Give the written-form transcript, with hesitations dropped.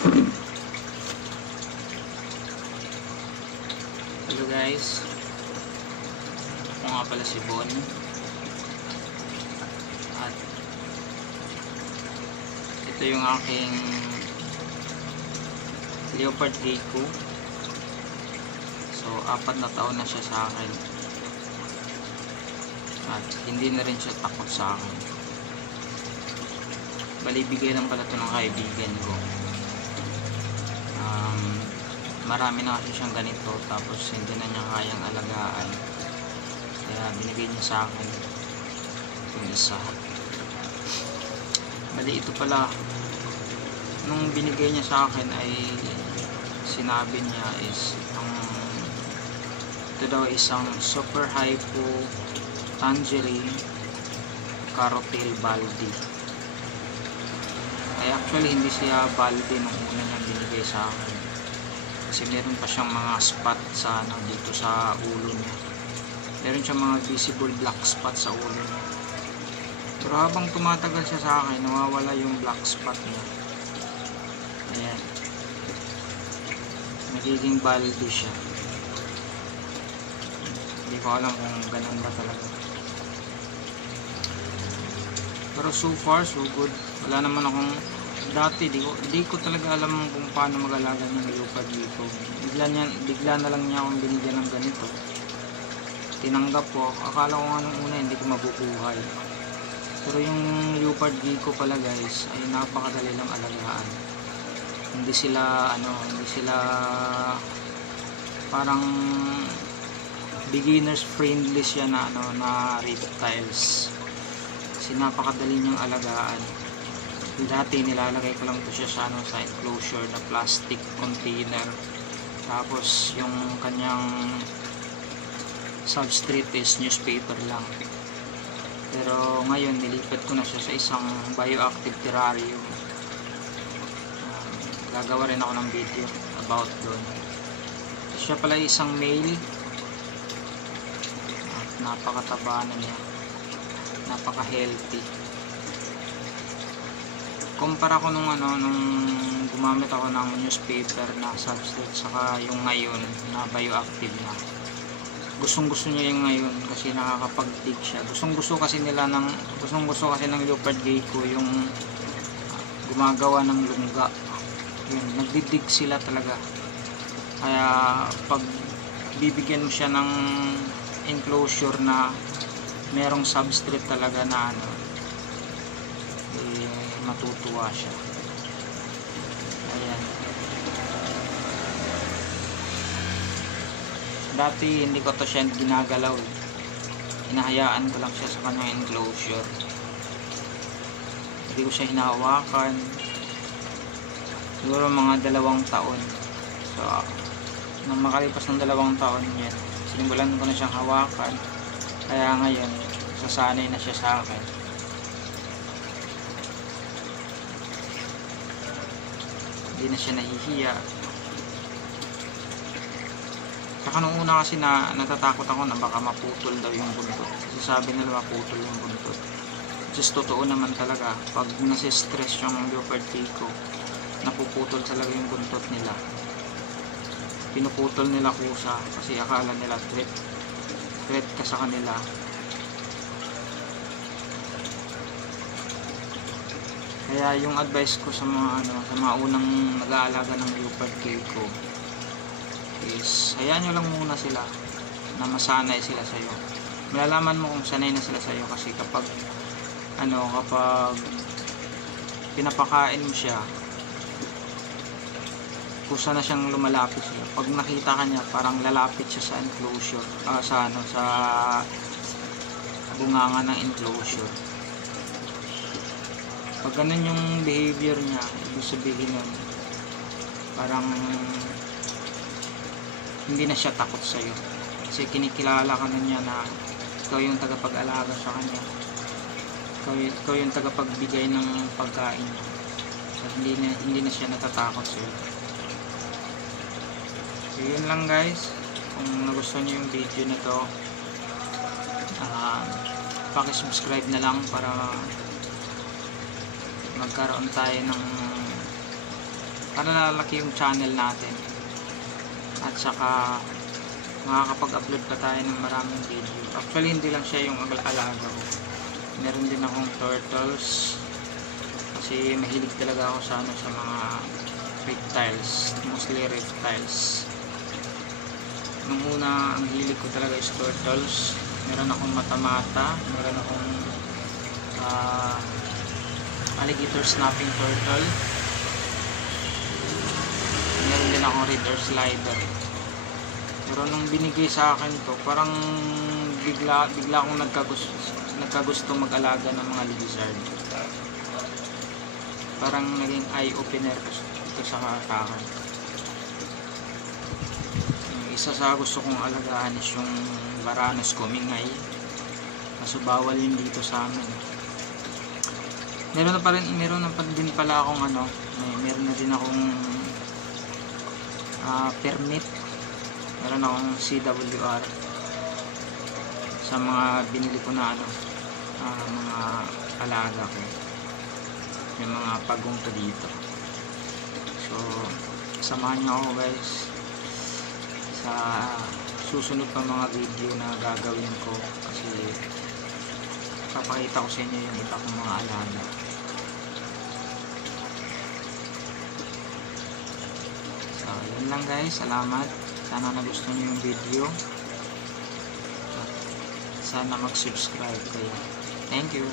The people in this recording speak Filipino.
Hello guys, ako nga pala si Bon at ito yung aking Leopard Gecko. So 4 na taon na siya sa akin at hindi na rin siya takot sa akin. Balibigay lang pala ito ng kaibigan ko. Marami na kasi siyang ganito tapos hindi na niya kayang alagaan, kaya binigay niya sa akin yung isa. Bali ito pala, nung binigay niya sa akin ay sinabi niya is ito daw isang super hypo tangerine carotail baldi. Ay actually hindi siya baldi nung una niya binigay sa akin, kasi meron pa siyang mga spot sa dito sa ulo niya. Meron siyang mga visible black spot sa ulo niya. Pero habang tumatagal siya sa akin, nawawala yung black spot niya. Ayan. Nagiging baldi siya. Hindi ko alam kung ganun ba talaga. Pero so far, so good. Wala naman akong dati, di ko talaga alam kung paano mag-alaga ng Leopard Gecko. Bigla na lang niya akong binigyan ng ganito. Tinanggap ko. Akala ko nga nung una hindi ko mabubuhay. Pero yung Leopard Gecko pala guys ay napakadali lang alagaan. Hindi sila parang beginners friendly siya na na reptiles. Kasi napakadali niyang alagaan. Dati nilalagay ko lang ito siya sa sa enclosure na plastic container, tapos yung kanyang substrate is newspaper lang. Pero ngayon nilipat ko na siya sa isang bioactive terrarium. Gagawa rin ako ng video about doon. Siya pala isang male at napakataba na niya, napaka healthy. Kumpara ko nung gumamit ako ng newspaper na substrate saka yung ngayon na bioactive na. Gustong-gusto niya yung ngayon kasi nakakapag-dig siya. Gustong-gusto kasi ng Leopard Gecko yung gumagawa ng lungga. Yun, nagdidig sila talaga. Kaya pag bibigyan mo siya ng enclosure na merong substrate talaga na matutuwa siya. Ayan. Dati hindi ko to siya ginagalaw. Hinahayaan ko lang siya sa kanyang enclosure. Hindi ko siya hinahawakan. Siguro mga 2 taon. So, nang makalipas ng 2 taon yan, sinimulan ko na siyang hawakan. Kaya ngayon, sasanay na siya sa akin. Hindi na siya nahihiya. Saka nung una kasi natatakot ako na baka maputol daw yung buntot. Kasi sabi nila maputol yung buntot. Just totoo naman talaga. Pag nasistress yung Leopard Gecko, napuputol talaga yung buntot nila. Pinuputol nila kusa kasi akala nila threat ka sa kanila. Kaya yung advice ko sa mga unang nag-aalaga ng Leopard Gecko is hayaan nyo lang muna sila na masanay sila sa iyo. Malalaman mo kung sanay na sila sa iyo kasi kapag pinapakain mo siya, kusa na siyang lumalapit siya. Pag nakita ka niya, parang lalapit siya sa enclosure, sa bunganga ng enclosure. Pag ganun yung behavior niya, ibig sabihin nun, parang hindi na siya takot sa iyo. Kasi kinikilala ka na niya na ikaw yung tagapag-alaga sa kanya. Ikaw yung tagapagbigay ng pagkain niya. At hindi na siya natatakot sa iyo. So yun lang guys. Kung nagustuhan niyo yung video na to, paki-subscribe na lang para magkaroon tayo ng para lalaki yung channel natin, at saka makakapag-upload pa tayo ng maraming video. Actually hindi lang siya yung alaga ko, meron din akong turtles kasi mahilig talaga ako sa sa mga reptiles, mostly reptiles. Nung una ang hilig ko talaga is turtles. Meron akong mata-mata, meron akong alligator snapping turtle, meron din akong river slider. Pero nung binigay sa akin to, parang bigla akong nagkagusto mag-alaga ng mga lizard. Parang naging eye opener ito sa akin. Isa sa gusto kong alagaan is yung Varanus comingay, kaso bawal yun dito sa amin. Meron na pa din pala akong meron na din akong permit. Meron akong CWR sa mga binili ko na mga alaga ko, yung mga pagong ko dito. So samahan niyo ako guys sa susunod pa mga video na gagawin ko, kasi papakita ko sa inyo yung iba kong mga alaga. So yun lang guys, salamat, sana nagustuhan niyo yung video, sana mag-subscribe kayo. Thank you.